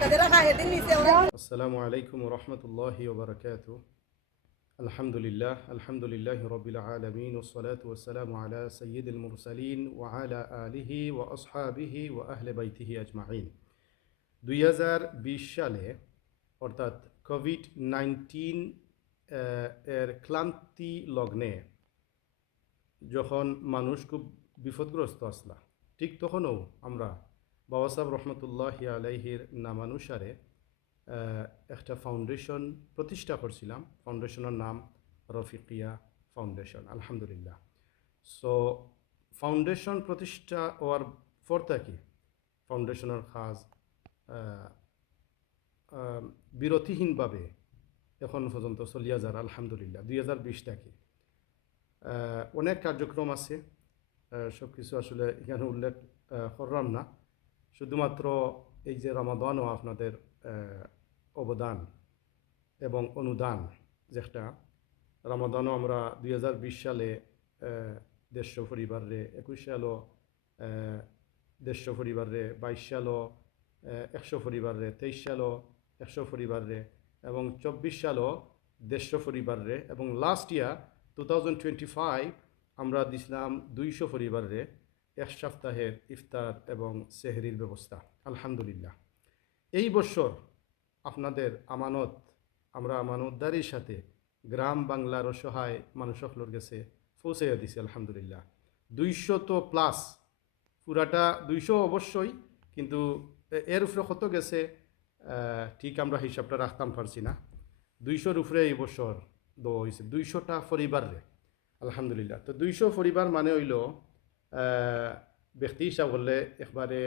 আসসালামু আলাইকুম রহমতুল্লাহি ওবরাকাতু আলহামদুলিল্লাহ রবিল আলমিন ওসলাত ওসালাম আলা সৈয়দুল মুরসালিন ওয়া আলা আলিহি ওয়া আসহাবিহি ওয়া আহলে বাইতিহি আজমাইন। 2020 সালে অর্থাৎ কোভিড-19 এর ক্লান্তি লগ্নে যখন মানুষ খুব বিপদগ্রস্ত আসলা, ঠিক তখনও আমরা বাবা সাহেব রহমতুল্লাহি আলাইহির নামানুসারে একটা ফাউন্ডেশন প্রতিষ্ঠা করছিলাম। ফাউন্ডেশনের নাম রফিকিয়া ফাউন্ডেশন। আলহামদুলিল্লাহ। সো ফাউন্ডেশন প্রতিষ্ঠা হওয়ার পর থেকে ফাউন্ডেশনের কাজ বিরতিহীনভাবে এখন পর্যন্ত চলিয়া যার আলহামদুলিল্লাহ। 2020 থেকে অনেক কার্যক্রম আছে, সব কিছু আসলে এখানে উল্লেখ করলাম না। শুধুমাত্র এই যে রমাদানও আপনাদের অবদান এবং অনুদান, যেটা রমাদানও আমরা 2020 সালে 150 পরিবারে, 21 সালও 150 পরিবারে, 22 সালও 100 পরিবারে, 23 সালও 100 পরিবারে এবং 24 সালও 150 পরিবারে এবং লাস্ট ইয়ার 2025 আমরা দিছিলাম 200 পরিবারে এক সপ্তাহের ইফতার এবং সেহরির ব্যবস্থা। আলহামদুলিল্লাহ। এই বছর আপনাদের আমানত আমরা আমানতদারির সাথে গ্রাম বাংলার অসহায় মানুষগুলোর কাছে পৌঁছাইয়া দিছি আলহামদুলিল্লাহ। 200 তো প্লাস, পুরাটা 200 অবশ্যই, কিন্তু এর উপরে কত গেছে ঠিক আমরা হিসাবটা রাখতাম পারছি না। 200-র উপরে এই বছর দেওয়া হয়েছে 200টা পরিবারে আলহামদুলিল্লাহ। তো 200 পরিবার মানে হইল ব্যক্তি হিসাব হলে একবারে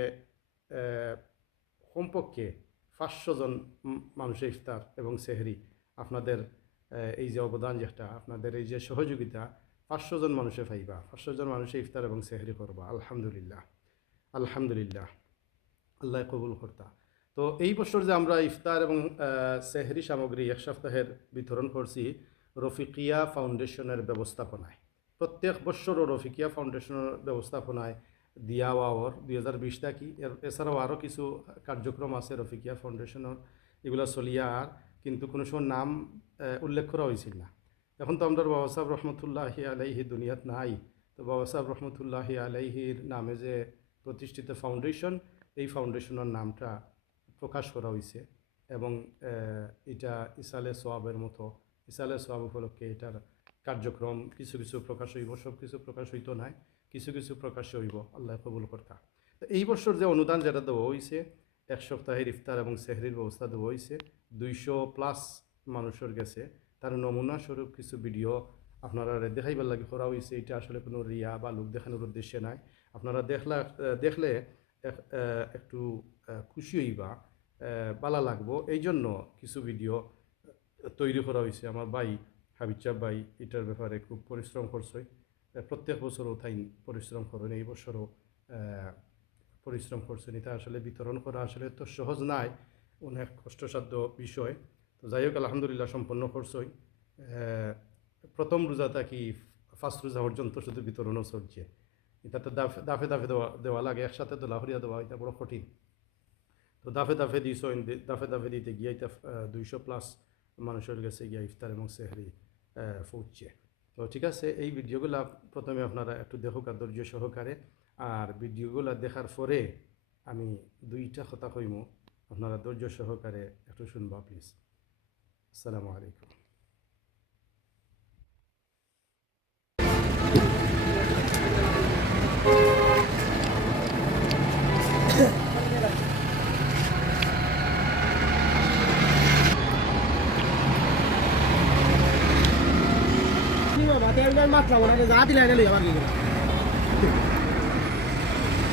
কমপক্ষে 500 জন মানুষের ইফতার এবং সেহরি। আপনাদের এই যে অবদান, যেটা আপনাদের এই যে সহযোগিতা, 500 জন মানুষে পাইবা, 500 জন মানুষে ইফতার এবং সেহরি করবা। আলহামদুলিল্লাহ আলহামদুলিল্লাহ, আল্লাহ কবুল কর্তা। তো এই বছর যে আমরা ইফতার এবং সেহরি সামগ্রী এক সপ্তাহের বিতরণ করছি রফিকিয়া ফাউন্ডেশনের ব্যবস্থাপনায়। প্রত্যেক বছরও রফিকিয়া ফাউন্ডেশনের ব্যবস্থাপনায় দিয়া ওয়াওয়ার 2020 থাকি। এছাড়াও আরও কিছু কার্যক্রম আছে রফিকিয়া ফাউন্ডেশনের, এগুলো চলিয়া আর কিন্তু কোনো সময় নাম উল্লেখ করা হয়েছিল না। এখন তো আমরা বাবা সাহেব রহমতুল্লাহি আলাইহি দুনিয়াত নাই। তো বাবা সাহেব রহমতুল্লাহি আলাইহির নামে যে প্রতিষ্ঠিত ফাউন্ডেশন, এই ফাউন্ডেশনের নামটা প্রকাশ করা হয়েছে এবং এটা ইসালে সোয়াবের মতো, ইসালে সোয়াব উপলক্ষে এটার কার্যক্রম কিছু কিছু প্রকাশ হইব, সব কিছু প্রকাশ হইতো নাই, কিছু কিছু প্রকাশ হইব, আল্লাহ কবুল কর্তা। তো এই বছর যে অনুদান যেটা দেওয়া হয়েছে, এক সপ্তাহের ইফতার এবং সেহরির ব্যবস্থা দেওয়া হয়েছে 200+ মানুষের গেছে। তার নমুনা স্বরূপ কিছু ভিডিও আপনারা দেখাইবার লাগে করা হয়েছে। এটা আসলে কোনো রিয়া বা লোক দেখানোর উদ্দেশ্যে নাই। আপনারা দেখলে একটু খুশি হইবা, ভালো লাগবো, এই জন্য কিছু ভিডিও তৈরি করা হয়েছে। আমার ভাই হাবিব ভাই এটার ব্যাপারে খুব পরিশ্রম করছে। প্রত্যেক বছরও তাই পরিশ্রম করেন, এই বছরও পরিশ্রম করছেন। এটা আসলে বিতরণ করা আসলে তো সহজ নাই, অনেক কষ্টসাধ্য বিষয়। তো যাই হোক আলহামদুলিল্লাহ সম্পন্ন করছই। প্রথম রোজা থাকি 5 রোজা পর্যন্ত শুধু বিতরণও চলছে। এটা তো দাফে দাফে দেওয়া লাগে, একসাথে তো লাহরিয়া দেওয়া এটা বড় কঠিন। তো দাফে দাফে দিয়েছ, দাফে দাফে দিতে গিয়ে এটা 200+ মানুষের কাছে গিয়ে ইফতার এবং সেহরি পৌঁছছে। তো ঠিক আছে, এই ভিডিওগুলো প্রথমে আপনারা একটু দেখুক আর ধৈর্য সহকারে, আর ভিডিওগুলো দেখার পরে আমি 2টা কথা কইমু, আপনারা ধৈর্য সহকারে একটু শুনবা প্লিজ। আসসালামু আলাইকুম।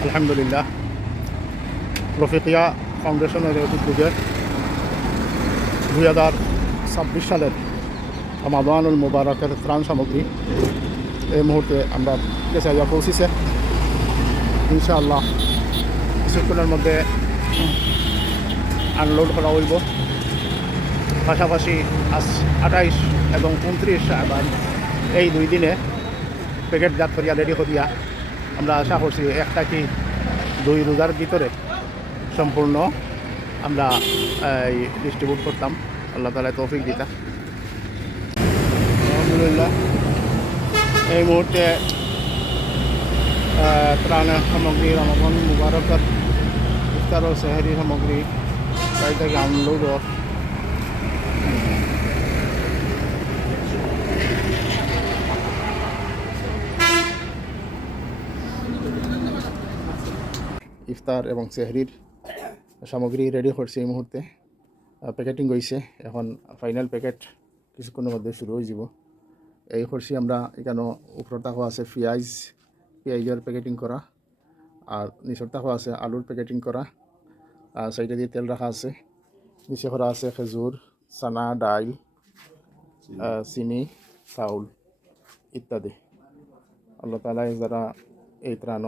আলহামদুলিল্লাহ, রফিকিয়া ফাউন্ডেশনের উদ্যোগে 2026 সালের রমাদানুল মুবারকের ত্রাণ সামগ্রী এই মুহূর্তে আমরা কাছে পৌঁছেছে। ইনশাআল্লাহ কিছুক্ষণের মধ্যে আনলোড করা হইব। পাশাপাশি আজ 28 এবং 29 শাবান এই 2 দিনে প্যাকেটজাত করিয়া রেডি করিয়া আমরা আশা করছি 1 থেকে 2 রোজার ভিতরে সম্পূর্ণ আমরা ডিস্ট্রিবিউট করতাম। আল্লাহ তাআলা তৌফিক দিতা। আলহামদুলিল্লাহ এই মুহূর্তে ত্রাণ সামগ্রী রমাদান মুবারকত ইফতার ও সেহরি সামগ্রী গাড়ি থেকে আনলোড ইফতার এবং সেহরির সামগ্রী রেডি করছে এই মুহূর্তে। প্যাকেটিং হয়েছে, এখন ফাইনাল প্যাকেট কিছুক্ষণের মধ্যে শুরু হয়ে যাব। এই করছি আমরা এখানে উপর তাকও আছে পেঁয়াজের প্যাকেটিং করা, আর নিচের তাকও আছে আলুর প্যাকেটিং করা, আর সাইডে দিয়ে তেল রাখা আছে। নিচে করা আছে খেজুর, চানা, ডাইল, চিনি, চাউল ইত্যাদি। আল্লাহ তাআলাই যারা এই ত্রাণ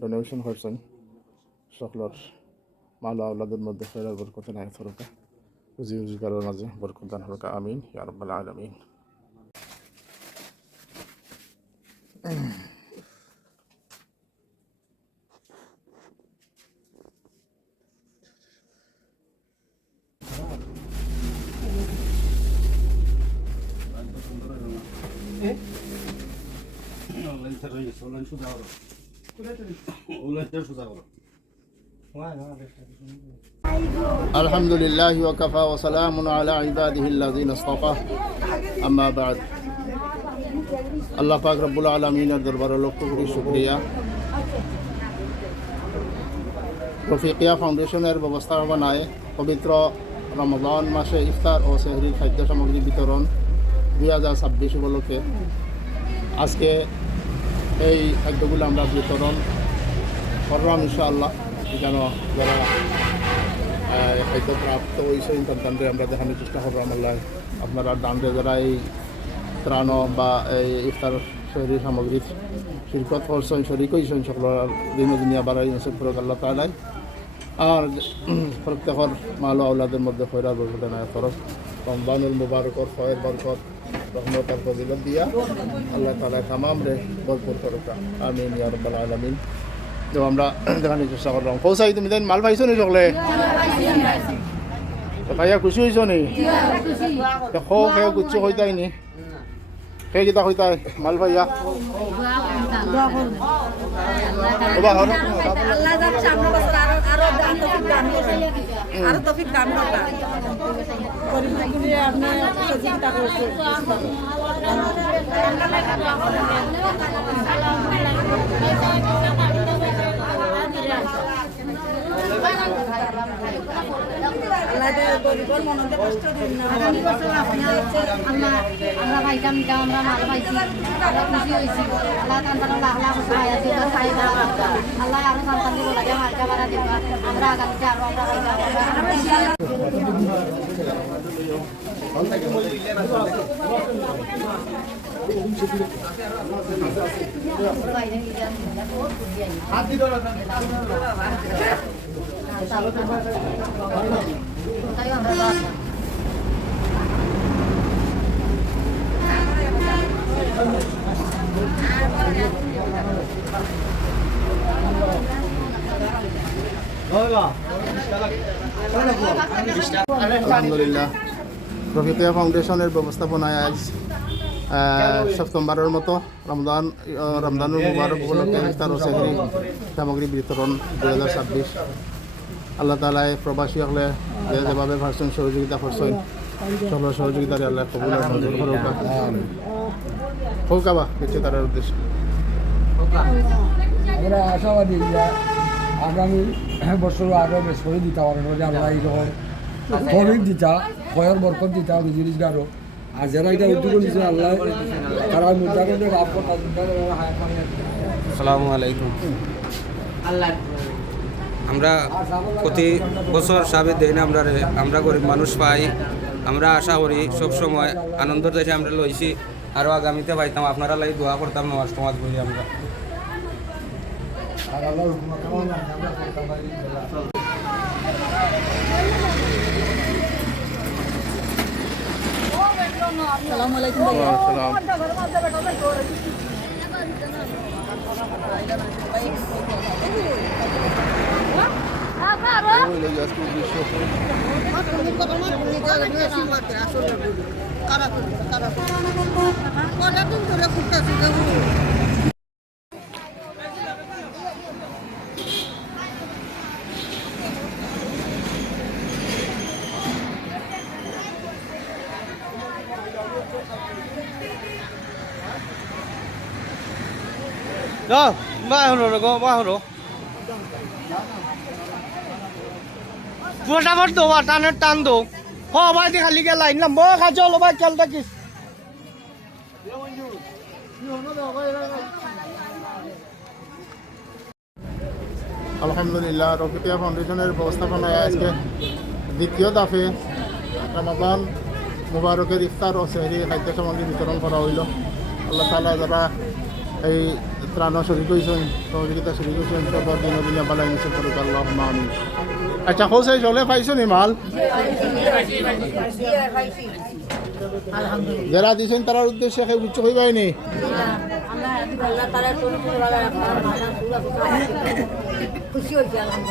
ডোনেশন করছেন সকলের মাল আওলাদের মধ্যে ফেরার বরকত নাই ফরকা, রুজি রোজগারের মাঝে বরকত দান ফরকা, আমিন ইয়া রাব্বাল আলামিন। আলহামদুলিল্লাহ ওয়া কাফা ওয়া সালামুন আলা ইবাদিহিল্লাযিনা ইসতাফা, আম্মা বা'দ। আল্লাহ পাক রব্বুল আলামিনের দরবারে লক্ষ কোটি শুকরিয়া। রফিকিয়া ফাউন্ডেশনের ব্যবস্থাপনায় পবিত্র রমাদান মাসে ইফতার ও সেহরির খাদ্য সামগ্রী বিতরণ 2026 উপলক্ষে আজকে এই খাদ্যগুলো আমরা বিতরণ করলাম ইনশাআল্লাহ। এখানে যারা খাদ্য প্রাপ্ত হয়েছে তাদের আমরা দেখানোর চেষ্টা করলাম। আল্লাহ আপনারা দামে যারা এই ত্রাণ বা এই ইফতার শহরি সামগ্রীর শিরকত করছেন, শরিক হয়েছেন, সকলের দিনে দুনিয়া বাড়াই নসিব করুক আল্লাহ তাআলাই। আর প্রত্যেকের মাল আওলাদের মধ্যে খয়রাত বরকত নায় ফরক, রমজানুল মুবারকর খয়ের বরকত রহমত আর ফজিলত দিয়া আল্লাহ তাআলা তামাম রে ভরপুর করুক, আমিন ইয়া রাব্বাল আলামিন। তো আমরা দেখানোর চেষ্টা করলাম। পৌঁছাই তুমি দেন মাল পাইছো নি সকলে? ভাইয়া খুশি হয়েছ নি? খো খেয়ে গুচ্ছ হইতাই নি? খেয়ে কিতা হইতাই মাল ভাইয়া? আরো তৌফিক দান করতা গরিবগুলি আপনি সহযোগিতা করছে। আমরা পাইতাম আমরা মাল পাইছি, আমরা খুশি হয়েছি। আল্লাহ আল্লাহ আরো সন্তান দিব লাগে, মার্কা বাড়া দিব। আমরা আগামীতে আরো আমরা আলহামদুলিল্লাহ রফিকিয়া ফাউন্ডেশনের ব্যবস্থাপনায় আজ সপ্তমবারের মতো রমজানুল মুবারক উপলক্ষে ইফতার ও সেহরি সামগ্রী বিতরণ 2026। আল্লাহ তাআলাই প্রবাসী হলে যেভাবে ভার্সন সহযোগিতা করছেন সকলের সহযোগিতারে আল্লাহ কবুল আর মঞ্জুর করুক। হোক আবা কিছু তার উদ্দেশ্যে আমরা আশাবাদী যে আগামী বছর আরও বেশ করে দিতে পারেন, আমরা এইরকম তৌফিক দিতা, ভয়ের বরকত দিতা, রুজি রোজগারও। আর যারা এটা উদ্যোগ নিচ্ছে আল্লাহ তারা মুদাকে লাভ করতে। আসসালামু আলাইকুম। আমরা প্রতি বছর সাবেক দিন আমরা গরিব মানুষ পাই। আমরা আশা করি সবসময় আনন্দের দেশে আমরা লইছি, আরও আগামীতে পাইতাম। আপনারা লাই দোয়া করতাম নমাজ টমাজ বলি আমরা। আসসালামু আলাইকুম ভাইয়া। ওই লাগে আজকে উদ্দেশ্য फटाफट दो टाने टान दो हो भाई दिखा ली लाइन लंबो खा चलो भाई चलता किस আলহামদুলিল্লাহ রফিকিয়া ফাউন্ডেশনের ব্যবস্থাপনায় আজকে দ্বিতীয় দাফে রমাদান মুবারকের ইফতার ও সেহরি খাদ্য সামগ্রী বিতরণ করা হইল। আল্লাহ তাআলা যারা এই ত্রাণ শরীক হয়েছেন সহযোগিতা শরীক হয়েছেন সবর দিন দিনে বালাই নিশ্চয় করুক আল্লাহ আমিন। আচ্ছা হোসে চলে পাইছো নি মাল যারা দিয়েছেন তার উদ্দেশ্যে উচ্চ হইবাইনি খুশি হয়েছে আলহামদুলিল্লাহ।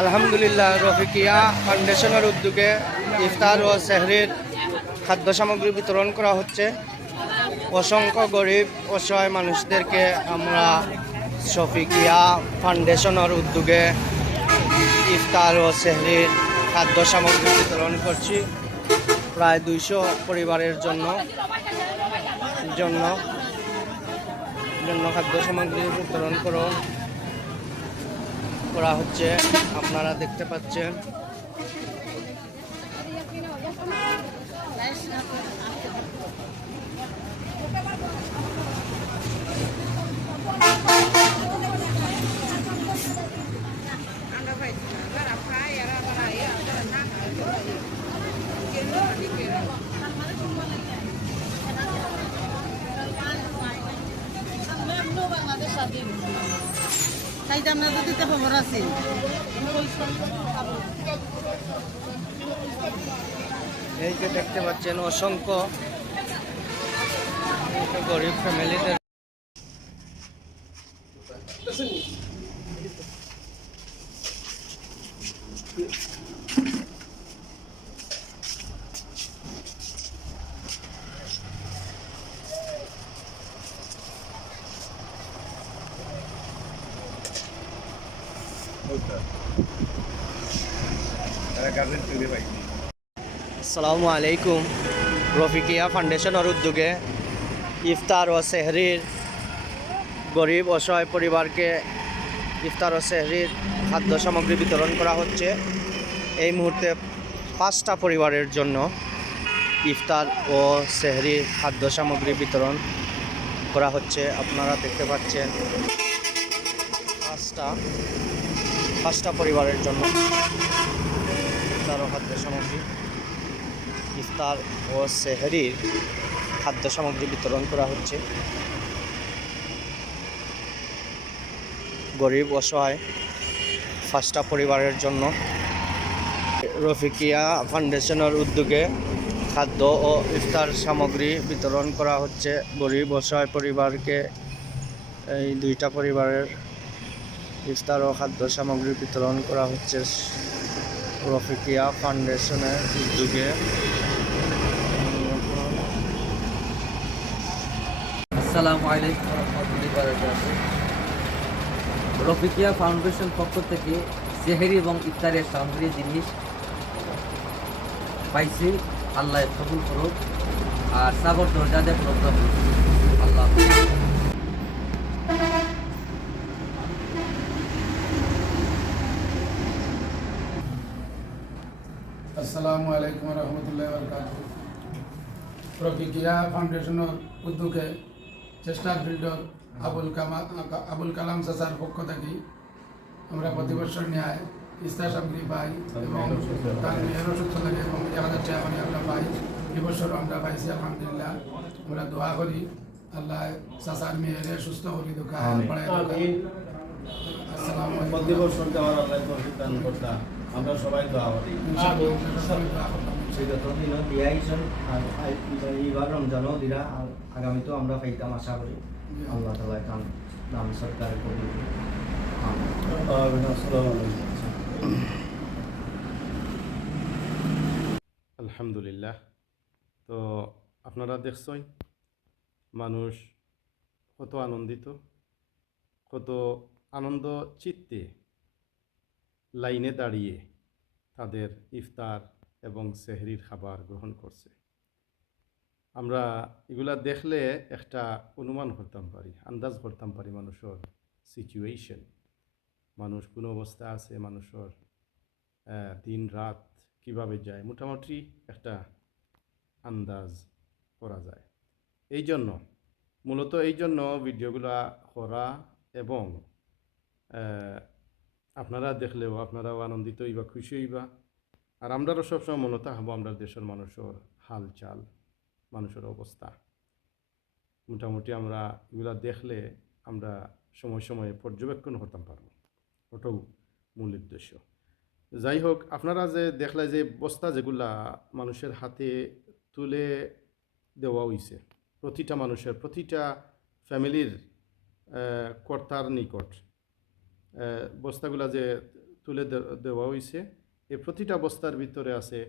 আলহামদুলিল্লাহ রফিকিয়া ফাউন্ডেশনের উদ্যোগে ইফতার ও সেহরির খাদ্য সামগ্রী বিতরণ করা হচ্ছে। অসংখ্য গরিব অসহায় মানুষদেরকে আমরা রফিকিয়া ফাউন্ডেশনের উদ্যোগে ইফতার ও সেহরির খাদ্য সামগ্রী বিতরণ করছি প্রায় 200 পরিবারের জন্য খাদ্য সামগ্রী বিতরণ করা হচ্ছে। আপনারা দেখতে পাচ্ছেন এই যে দেখতে পাচ্ছেন অসংখ্য গরিব ফ্যামিলিদের আসসালামু আলাইকুম। রফিকিয়া ফাউন্ডেশনের উদ্যোগে ইফতার ও সেহরির গরিব অসহায় পরিবারকে ইফতার ও সেহরির খাদ্য সামগ্রী বিতরণ করা হচ্ছে। এই মুহূর্তে 5টা পরিবারের জন্য ইফতার ও সেহরির খাদ্য সামগ্রী বিতরণ করা হচ্ছে। আপনারা দেখতে পাচ্ছেন 5টা পরিবারের জন্য ইফতার ও খাদ্য সামগ্রী ইফতার ও সেহরির খাদ্য সামগ্রী বিতরণ করা হচ্ছে। গরিব অসহায় 5টা পরিবারের জন্য রফিকিয়া ফাউন্ডেশনের উদ্যোগে খাদ্য ও ইফতার সামগ্রী বিতরণ করা হচ্ছে। গরিব অসহায় পরিবারকে এই 2টা পরিবারের ইফতার ও খাদ্য সামগ্রী বিতরণ করা হচ্ছে রফিকিয়া ফাউন্ডেশনের উদ্যোগে। আসসালামু আলাইকুম ওয়া বারাকাতুহু। রফিকিয়া ফাউন্ডেশন পক্ষ থেকে সেহরি এবং ইফতারের সামগ্রী জিনিস পাইছি, আল্লাহ কবুল করুক। আর সাবর দরজা দিয়ে উপলব্ধ হই। আল্লাহ হাফেজ। আসসালামু আলাইকুম রহমতুল্লাহ বরকাত। রফিকিয়া ফাউন্ডেশনের উদ্যোগে চেষ্টা ফিল্ডর আবুল কালাম চাচার পক্ষ থেকে আমরা প্রতি বছর ন্যায় ইস্তার সামগ্রী পাই এবং তার মেয়ের অসুস্থ থাকে এবং 1000 টাকা করে আমরা পাই। এবছর আমরা পাইছি আলহামদুলিল্লাহ। আমরা দোয়া করি আল্লাহ চাচার মেয়েরে সুস্থ করি দোকা পড়ায় আসসালামু আলাইকুম। আমরা সবাই দোয়া করি বিগত দিনও দিয়া আইসন আর এইবার রমজানও দিরা আর আগামীতেও আমরা পাইতাম আশা করি। আল্লাহ তাআলা কাম দান সরকার করি। আলহামদুলিল্লাহ। তো আপনারা দেখছই মানুষ কত আনন্দিত, কত আনন্দ চিত্তে লাইনে দাঁড়িয়ে তাদের ইফতার এবং সেহরির খাবার গ্রহণ করছে। আমরা এগুলা দেখলে একটা অনুমান করতাম পারি, আন্দাজ করতাম পারি মানুষের সিচুয়েশন, মানুষ কোন অবস্থা আছে, মানুষের দিন রাত কিভাবে যায়, মোটামুটি একটা আন্দাজ করা যায়। এই জন্য মূলত ভিডিওগুলা করা এবং আপনারা দেখলেও আপনারাও আনন্দিত হইবা, খুশি হইবা। আর আমরাও সবসময় মনে থাকবো আমরা দেশের মানুষের হালচাল, মানুষের অবস্থা। মোটামুটি আমরা এগুলা দেখলে আমরা সময় সময়ে পর্যবেক্ষণ করতে পারবো, ওটাও মূল উদ্দেশ্য। যাই হোক, আপনারা যে দেখলে যে বস্তা যেগুলা মানুষের হাতে তুলে দেওয়া হয়েছে, প্রতিটা মানুষের, প্রতিটা ফ্যামিলির কর্তার নিকট বস্তাগুলা যে তুলে দেওয়া হয়েছে, এই প্রতিটা বস্তার ভিতরে আছে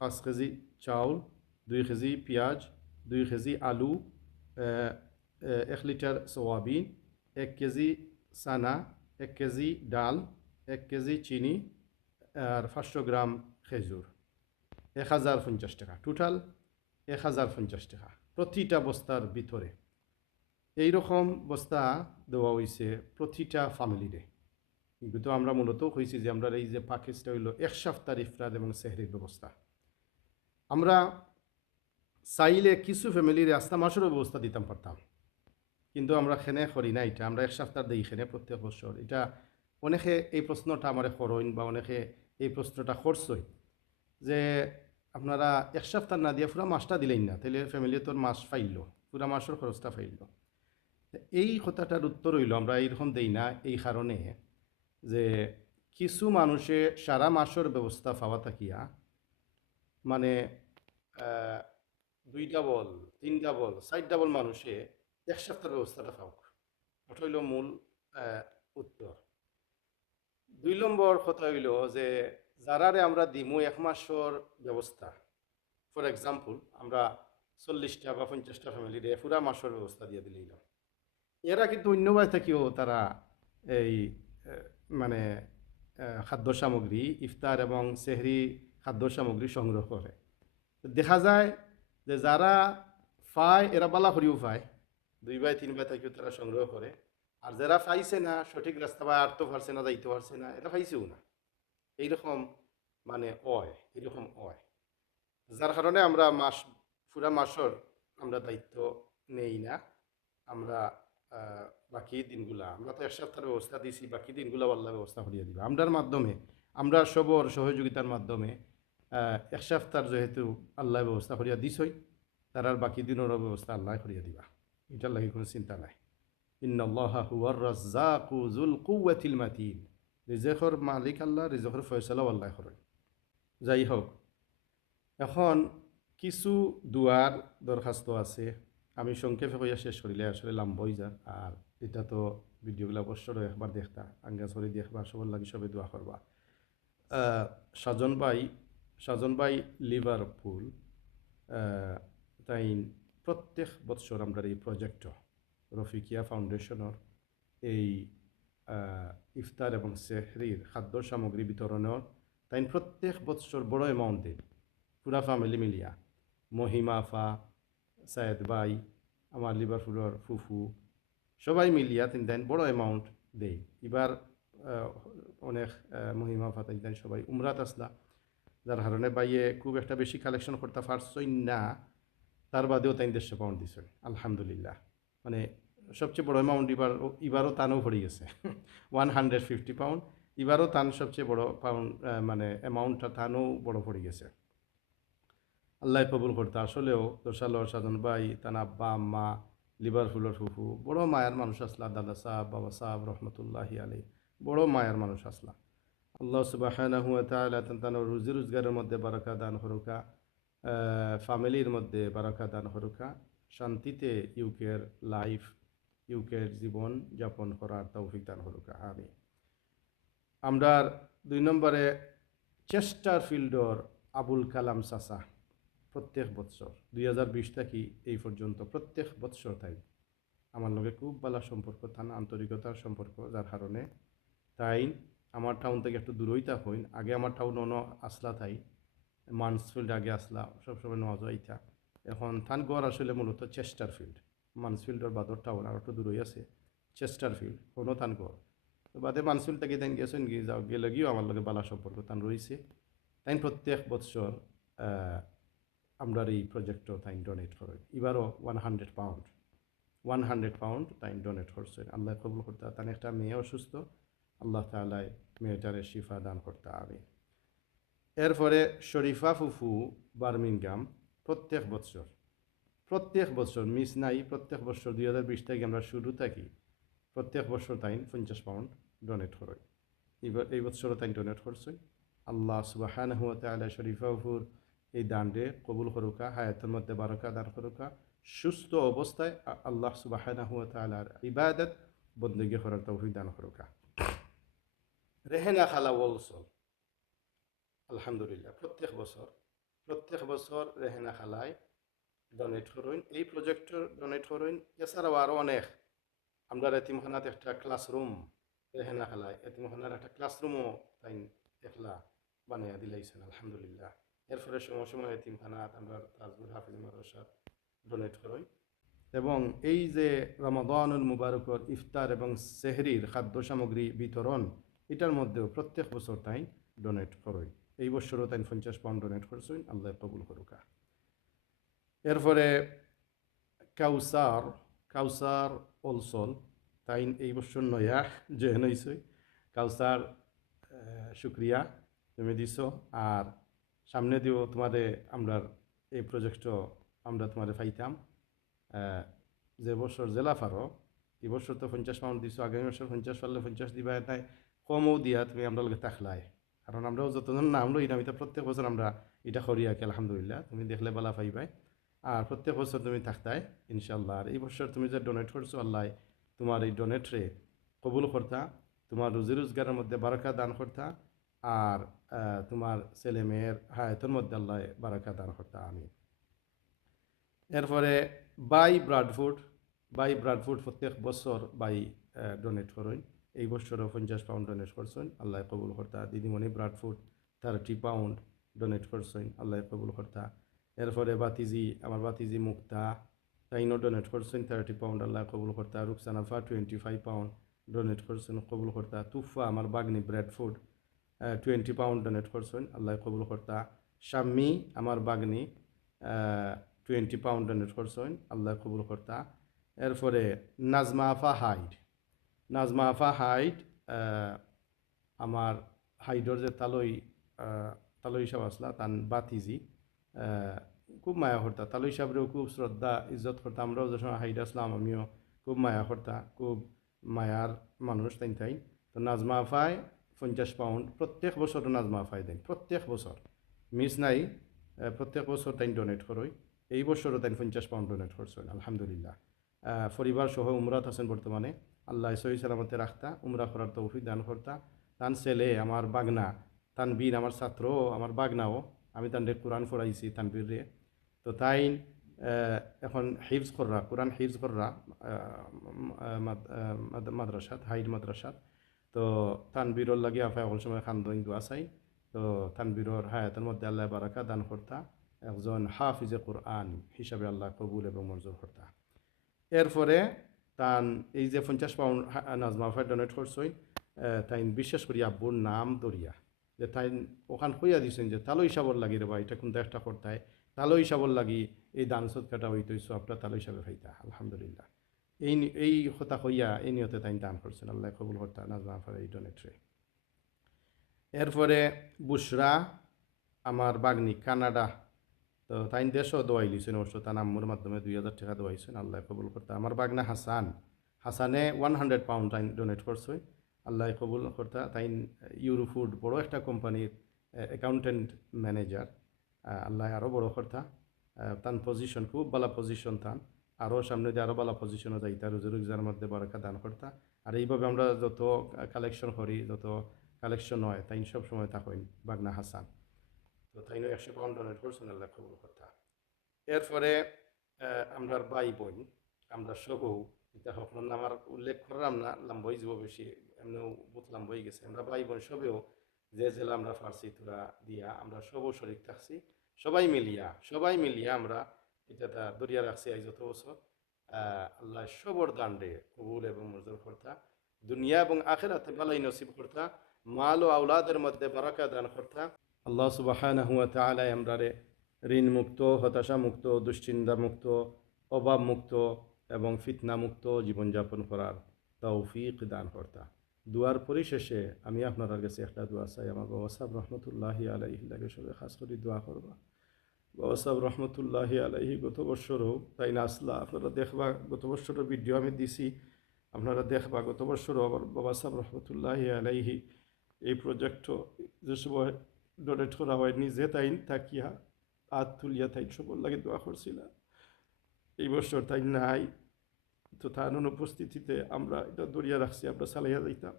5 কেজি চাউল, 2 কেজি পেঁয়াজ, 2 কেজি আলু, 1 লিটার সোয়াবিন, 1 কেজি চানা, 1 কেজি ডাল, 1 কেজি চিনি আর 500 গ্রাম খেজুর, 1050 টাকা, টোটাল 1050 টাকা প্রতিটা বস্তার ভিতরে। এইরকম বস্তা দেওয়া হয়েছে প্রতিটা ফ্যামিলিরে। কিন্তু আমরা মূলত হয়েছি যে আমরা এই যে প্যাকেজটা হইল 1 সপ্তাহের ইফতার এবং সেহরির ব্যবস্থা। আমরা চাইলে কিছু ফ্যামিলির আস্থা মাসেরও ব্যবস্থা দিতাম পারতাম, কিন্তু আমরা খেনে করি না। এটা আমরা 1 সপ্তাহ দিই খেনে প্রত্যেক বছর। এটা অনেকে এই প্রশ্নটা আমার করইন বা অনেকে এই প্রশ্নটা করছই যে আপনারা 1 সপ্তাহ না দিয়ে পুরা মাসটা দিলেন না, তাহলে ফ্যামিলি তোর মাস ফাইল, পুরা মাসের খরচটা ফাইল। এই কথাটার উত্তর হইল আমরা এইরকম দেই না এই কারণে যে কিছু মানুষে সারা মাসের ব্যবস্থা পাওয়া থাকিয়া মানে 2 ডাবল 3 ডাবল 4 ডাবল মানুষে 1 সপ্তাহের ব্যবস্থাটা পাওক। ওটা হইল মূল উত্তর। 2 নম্বর কথা হইল যে যারারে আমরা দিমু 1 মাসের ব্যবস্থা, ফর এক্সাম্পল আমরা 40টা বা 50টা ফ্যামিলিরে পুরা মাসের ব্যবস্থা দিয়ে দিলেই না। এরা কিন্তু অন্য বাই থেকেও তারা এই মানে খাদ্য সামগ্রী, ইফতার এবং সেহরি খাদ্য সামগ্রী সংগ্রহ করে। দেখা যায় যে যারা পায় এরা বালা করিও পায়, 2 বাই 3 বাই থেকেও তারা সংগ্রহ করে। আর যারা পাইছে না, সঠিক রাস্তা বা আটতে পারছে না, যাইতে পারছে না, এটা পাইছেও না, এইরকম মানে এরকম হয়। যার কারণে আমরা পুরা মাসের আমরা দায়িত্ব নেই না। আমরা বাকি দিনগুলা আমরা তো 1 সপ্তাহের ব্যবস্থা দিয়েছি, বাকি দিনগুলো আল্লাহ ব্যবস্থা করিয়ে দিবা আমরার মাধ্যমে। আমরা সবর সহযোগিতার মাধ্যমে 1 সপ্তাহের যেহেতু আল্লাহ ব্যবস্থা করিয়া দিছই, তার আর বাকি দিনেরও ব্যবস্থা আল্লাহ করিয়া দিবা, এটার লাগে কোনো চিন্তা নাই। ইন্নাল্লাহা হুয়ার রাজ্জাকু যুল কুওয়াতিল মাতিন। রিজেকর মালিক আল্লাহ, রিজেকর ফয়সালাও আল্লাহ করেন। যাই হোক, এখন কিছু দুয়ার দরখাস্ত আছে, আমি সংক্ষেপে কইয়া শেষ করিলে আসলে লম্বা হয়ে যান। আর এটা তো ভিডিওগুলো অবশ্যই একবার দেখতা, আঙ্গা সরি দেখবা, সবার লাগে সবে দোয়া করবা। সাজন ভাই লিভারপুল তাই প্রত্যেক বৎসর আমরা এই প্রজেক্ট রফিকিয়া ফাউন্ডেশনের এই ইফতার এবং সেহরির খাদ্য সামগ্রী বিতরণের তাই প্রত্যেক বৎসর বড় অ্যামাউন্ট দেয় পুরা ফ্যামিলি মিলিয়া। মহিমা আফা, সায়েদ ভাই, আমার লিভারপুলের ফুফু, সবাই মিলিয়া তিন বড় অ্যামাউন্ট দেই। এবার অনেক মহিমা ফাতাই দেন, সবাই উমরাত আসলা, যার কারণে বাইয়ে খুব একটা বেশি কালেকশন করতে পারছই না। তার বাদেও তাই 150 পাউন্ড দিছে আলহামদুলিল্লাহ। মানে সবচেয়ে বড় অ্যামাউন্ট এবারও তানও পড়ে গেছে 150 পাউন্ড। এবারও তান সবচেয়ে বড় পাউন্ড মানে অ্যামাউন্টটা তানও বড় পড়ে গেছে। আল্লাহ কবুল করতে। আসলেও তোরসালোর সাধন ভাই, তান আব্বা আম্মা, লিভারপুলের ফুফু, বড় মায়ার মানুষ আসলা, দাদা সাহেব, বাবা সাহেব রহমতুল্লাহি আলাই, বড় মায়ার মানুষ আসলা। আল্লাহ সুবহানাহু ওয়া তাআলা তান রুজি রোজগারের মধ্যে বারাকা দান করুকা, ফ্যামিলির মধ্যে বারাকা দান করুকা, শান্তিতে ইউকের লাইফ, ইউকের জীবন যাপন করার তৌফিক দান করুকা। আমি আমরা 2 নম্বরে চেস্টার ফিল্ডর আবুল কালাম চাচা প্রত্যেক বৎসর 2020 থেকে এই পর্যন্ত প্রত্যেক বৎসর তাই আমার লগে খুব ভালো সম্পর্ক, থানা আন্তরিকতার সম্পর্ক, যার কারণে তাই আমার টাউন থেকে একটু দূরই তা হইন। আগে আমার টাউন আসলা তাই মানসফিল্ড আগে আসলা সবসময় নেওয়া যাইতা। এখন থান গড় আসলে মূলত চেস্টার ফিল্ড, মানসফিল্ডর বাদর টাউন আর একটু দূরই আছে চেস্টার ফিল্ড, কোনো থান গড়। তো বাদে মানসফিল্ড থেকে তাই গেছেন গিয়ে যাও গেলে গিয়েও আমার লগে ভালো সম্পর্ক তান রয়েছে। তাই প্রত্যেক বৎসর আমরা এই প্রজেক্টও তাই ডোনেট করেন। এবারও 100 পাউন্ড তাই ডোনেট করছেন। আল্লাহ কবুল করতে। তার একটা মেয়ে অসুস্থ, আল্লাহ তাআলাই মেয়েটারে শিফা দান করতে। আমি এরপরে শরীফা ফুফু বার্মিংহাম প্রত্যেক বছর মিস নাই, প্রত্যেক বছর 2020 থেকে আমরা শুরু থাকি প্রত্যেক বছর তাই 50 পাউন্ড ডোনেট করেন। এই বছরও তাই ডোনেট করছেন। আল্লাহ সুবহানাহু ওয়া তাআলা শরীফা ফুফুর এই দানরে কবুল করুকা, হায়াতের মধ্যে বারাকা দান করুকা, সুস্থ অবস্থায় আল্লাহ সুবহানাহু ওয়া তাআলার ইবাদত বন্দেগী করার তৌফিক দান করুকা। রেহেনা খালা ওলসল আলহামদুলিল্লাহ প্রত্যেক বছর রেহেনা খালায় ডোনেট করুন, এই প্রজেক্টর ডোনেট করুন। এছাড়াও আরও অনেক আমরা এতিমখানাত একটা ক্লাসরুম, রেহেনা খালায় এতিমখানার একটা ক্লাসরুমও তাই একলা বানিয়ে দিলাইছেন আলহামদুলিল্লাহ। এরপরে সময় এতিমখানাত আমরা তাজবুর হাফিজ মাদ্রাসাত ডোনেট করুন। এবং এই যে রমাদানুল মুবারকর ইফতার এবং সেহরির খাদ্য সামগ্রী বিতরণ, এটার মধ্যেও প্রত্যেক বছর তাই ডোনেট করুন। এই বছরও তাই 50 পাউন্ড ডোনেট করছেন, আল্লাহ কবুল করুকা। এরপরে কাউসার অলসল তাই এই বছর নয়া জয়েন হয়েছে। কাউসার শুক্রিয়া তুমি দিছ, আর সামনে দিও তোমাদের আমরা এই প্রজেক্টও আমরা তোমাদের পাইতাম। যে বছর জেলা ফারো এই বছর তো 50 পাউন্ড দিছো, আগামী বছর 50 পারলে 50 দিবা, নাই কমও দিয়া তুমি আমরা লগে থাকলাই। কারণ আমরাও যতজন নাম লই না, এটা প্রত্যেক বছর আমরা এটা করি আর কি আলহামদুলিল্লাহ। তুমি দেখলে বালা পাইবাই, আর প্রত্যেক বছর তুমি থাকতাই ইনশাল্লাহ। আর এই বছর তুমি যে ডোনেট করছো, আল্লাহ তোমার এই ডোনেটরে কবুল করতা, তোমার রুজি রোজগারের মধ্যে বারাকা দান করতা, আর তোমার ছেলে মেয়ের হায়াতের মধ্যে আল্লাহ বারাকা দান করতা। আমি এরপরে বাই ব্রাডফুড প্রত্যেক বছর বাই ডোনেট করেন। এই বছরও 50 পাউন্ড ডোনেট করছেন, আল্লাহ কবুল করতা। দিদিমণি ব্রাডফুড 30 পাউন্ড ডোনেট করছেন, আল্লাহ কবুল করতা। এরপরে আমার বাতিজি মুক্তা তাইনও ডোনেট করছেন 30 পাউন্ড, আল্লাহ কবুল করতা। রুকসানাফা 25 পাউন্ড ডোনেট করছেন, কবুল করতা। তুফা আমার বাগনি ব্রাডফুড 20 পাউন্ড ডোনেট করছেন, আল্লাহ কবুল করতা। শাম্মি আমার বাগনি 20 পাউন্ড ডোনেট করছেন, আল্লাহ কবুল করতা। এরপরে নাজমা আফা হাইড আমার হাইডর যে তালই সাহেব আসলা তান বাতিজি খুব মায়া করতা। তালই সাহেবরেও খুব শ্রদ্ধা ইজ্জত করতাম। আমরাও যে সময় হাইড আসলাম আমিও খুব মায়া করতা, খুব মায়ার মানুষ তাই। তো নাজমা আফায় 50 পাউন্ড প্রত্যেক বছর নাজমা আফায় দেন, প্রত্যেক বছর মিস নাই, প্রত্যেক বছর তাই ডোনেট করই। এই বছরও তাই 50 পাউন্ড ডোনেট করছেন আলহামদুলিল্লাহ। পরিবার সহ উমরাত আছেন বর্তমানে, আল্লাহ সহি সালামতে রাখতা, উমরা করার তৌফিক দান করতা। তান ছেলে আমার বাগনা তানবীর আমার ছাত্র, আমার বাগনাও আমি তানরে কোরআন পড়াইছি তানবীর রে। তো তাই এখন হিফজ কররা, কোরআন হিফজ কররা মাদ্রাসাত, হাইড মাদ্রাসাত। তো তানবীরর লাগে আফায় অল সময় খান্দন দোয়া চাই। তো তানবীরর হায়াতের মধ্যে আল্লাহ বারাকা দান করতা, একজন হাফিজে কোরআন হিসাবে আল্লাহ কবুল এবং মঞ্জুর করতা। এরপরে তান এই যে 50 পাউন্ড নাজমা ফাই ডোনেট করছই, তাই বিশেষ করি আব্বুর নাম দরিয়া যে তাই ওখান কইয়া দিয়েছেন যে তালো হিসাবর লাগি রে বা এটা কিন্তু একটা করতায়, তালো হিসাবর লাগি এই দান সৎকাটা হইতেছ আপনার তালো হিসাবে ফাইতা। আলহামদুলিল্লাহ এই কথা কইয়া এই নিয়তে তাই দান করছেন, আল্লাহ কবুল করতা নাজমা ফাই এই ডোনেটরে। এরপরে বুসরা আমার বাগনি কানাডা, তো তাই দেশও দোয়াই লিছেন অবশ্য তার আম্মুর মাধ্যমে 2000 টাকা দোয়াইছেন, আল্লাহ কবুল করতে। আমার বাগনা হাসানে 100 পাউন্ড তাই ডোনেট করছে, আল্লাহ কবুল করতে। তাই ইউরোফুড বড় একটা কোম্পানির অ্যাকাউন্টেন্ট ম্যানেজার, আল্লাহ আরও বড় করতা। তার পজিশন খুব ভালো পজিশন, তান আরও সামনে দিয়ে আরও ভালো পজিশনও যাইতা, রোজার মধ্যে বরকা দান করতা। আর এইভাবে আমরা যত কালেকশন করি, যত কালেকশন হয় তাই সব সময় থাকেন বাগনা হাসান, তো তাই 100 পাউন্ড ডোনেট করছেন, আল্লাহ কবুল করতা। এরপরে আমরা ভাই বোন আমরা সবও এটা হকন আমার উল্লেখ করলাম না, লম্বই যাব বেশি, এমনিও বহুত লম্বই গেছে। আমরা ভাই বোন সবেও যে জেলা আমরা ফার্সি তোরা দিয়া আমরা সবও শরীর থাকছি, সবাই মিলিয়া আমরা এটা দরিয়া রাখছি আজ যত বছর। আল্লাহ সবর দান্ডে কবুল এবং মঞ্জুর করতা, দুনিয়া এবং আখিরাতে ভালাই নসিব করতা, মাল ও আওলাদের মধ্যে বারাকা দান করতা। আল্লাহ সুবহানাহু ওয়া তাআলা আমরারে ঋণ মুক্ত, হতাশা মুক্ত, দুশ্চিন্তা মুক্ত, অভাব মুক্ত এবং ফিতনা মুক্ত জীবনযাপন করার তৌফিক দান করতা। দুয়ার পরিশেষে আমি আপনার কাছে একটা দোয়া চাই, আমার বাবা সাহেব রহমতুল্লাহি আলাইহি লাগে সবাই খাস করে দোয়া করবা। বাবা সাহেব রহমতুল্লাহি আলাইহি গত বৎসরও তাই না আসলা, আপনারা দেখবা গত বৎসরের ভিডিও আমি দিছি, আপনারা দেখবা গত বৎসরও আবার বাবা সাহেব রহমতুল্লাহি আলাইহি এই প্রজেক্টও যে সময় ডোনেট করা হয় নিজে তাই থাকিয়া হাত তুলিয়া তাই সবর লাগে দোয়া করছিল। এই বছর তাই নাই, তো তার অনুপস্থিতিতে আমরা এটা দরিয়া রাখছি, আমরা চালাইয়া যাইতাম।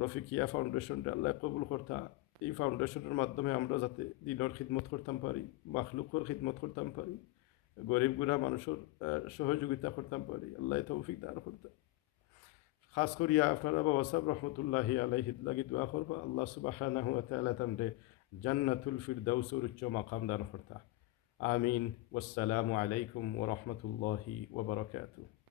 রফিকিয়া ফাউন্ডেশনটা আল্লাহ কবুল করতা, এই ফাউন্ডেশনের মাধ্যমে আমরা যাতে দিনের খিদমত করতাম পারি, মাখলুকর খিদমত করতাম পারি, গরিব গুড়া মানুষের সহযোগিতা করতাম পারি, আল্লাহ তৌফিক দান করতাম। খাস করিয়া আপনারা বাবা সাহেব রহমতুল্লাহি আলাইহি লাগি দোয়া করবা, আল্লাহ সুবহানাহু ওয়া তাআলা তামরে জান্নাতুল ফিরদাউসের উচ্চ মাকাম দান করতা। আমিন। ওয়াসসালামু আলাইকুম ওয়া রাহমাতুল্লাহি ওয়া বারাকাতুহু।